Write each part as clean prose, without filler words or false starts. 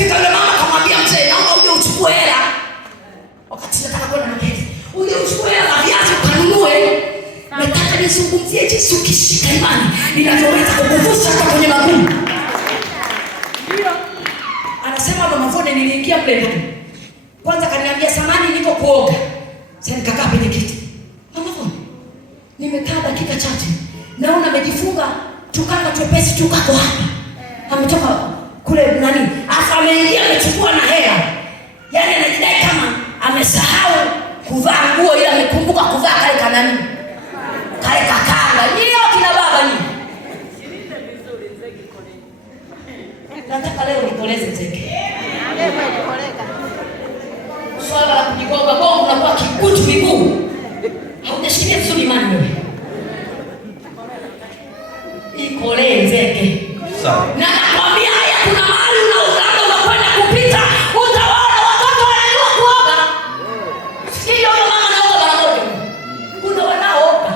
Fika yule mama akamwambia mzee, naomba uje uchukue hela. Wakati nataka kwenda na kesi. Uje uchukue hela na viazi ukanunue. Nataka nizungumzie jinsi ukishika imani inavyoweza kukuvusha hata kwenye magumu. Ndio. Anasema Mama Vone, niliingia mle ndani. Kwanza kaniambia samani niko kuoga. Sasa nikakaa kwenye kiti. Mama Vone, nimekaa dakika chache. Naona amejifunga tukanga twepesi tukako hapa. Ametoka kule nani? Afa ameingia amechukua na hela. Yaani anajidai kama amesahau kuvaa nguo ila amekumbuka kuvaa kale kanani. Kale kakanga. Ndio kina baba ni. Silinde vizuri Nzege koleni. Nataka leo nikoleze Nzege. Leo nikoleka. Swala la kujigonga bongo na kwa kikutu miguu. Haujashikilia vizuri imani wewe. Ikolee Nzege. Sawa. Na nakwambia haya kuna mahali unakwenda kupita, utaona watoto wanajua kuoga. Sikio huyo mama anaoga mara moja. Kuna wanaoga.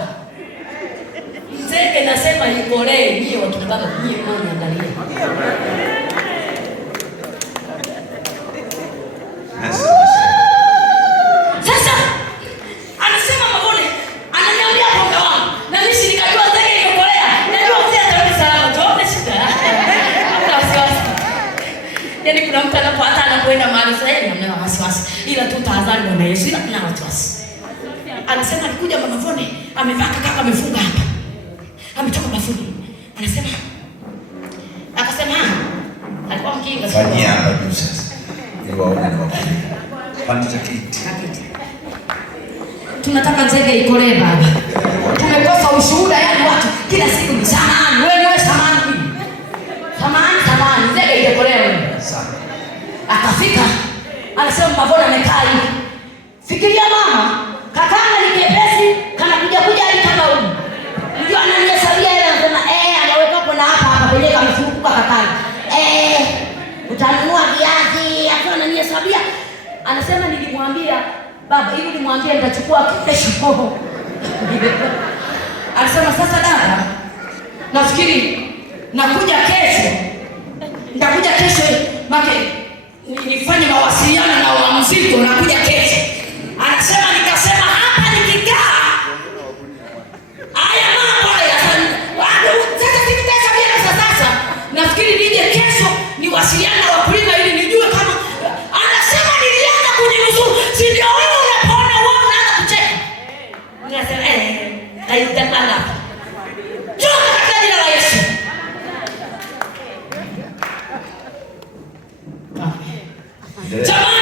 Nzege nasema ikolee, nyie watu baba nyie mwana angalia. Sasa anasema Mavone, ananiambia pombe wangu. Na mimi si nikajua Nzege ikokolea. Najua mzee atarudi salama. Tuone shida. Hata wasiwasi. Yaani kuna mtu anapoata anapoenda mahali sasa hivi hamna wasiwasi. Ila tu tahadhari Bwana Yesu, ila kuna wasiwasi. Anasema alikuja Mama Vone, amevaa kaka amefunga hapa. Ametoka bafuni. Anasema akasema alikuwa mkinga sana. Fanyia hapa juu sasa. Ili waone na waone. Pande za kiti. Tunataka Nzege ikolee baba. Tumekosa ushuhuda, yani watu kila siku ni samani. Wewe samani. Samani Nzege ikolee wewe. Sawa. Akafika. Anasema Mama Vone amekaa hivi. Fikiria mama, kakanga ni kepesi, kana kuja hadi kama huyu. Ndio ananihesabia hela anasema anaweka hapo na hapa kwenye kamfunguka kakanga. Utanunua viazi, hapo ananihesabia. Anasema nilimwambia baba, hivi nilimwambia nitachukua kesho. Anasema sasa dada, nafikiri nakuja kesho. Nitakuja kesho nifanye mawasiliano na wamzito, nakuja kesho. Anasema nikasema hapa nikikaa haya mambo haya sasa sikitaka sasa. Nafikiri nije kesho niwasiliane na wakulima ili nijue kama. Anasema nilianza kujinusuru. Si ndio wewe unapona wewe unaanza kucheka. Unasema haitapanda. Toka katika jina la Yesu. Jamani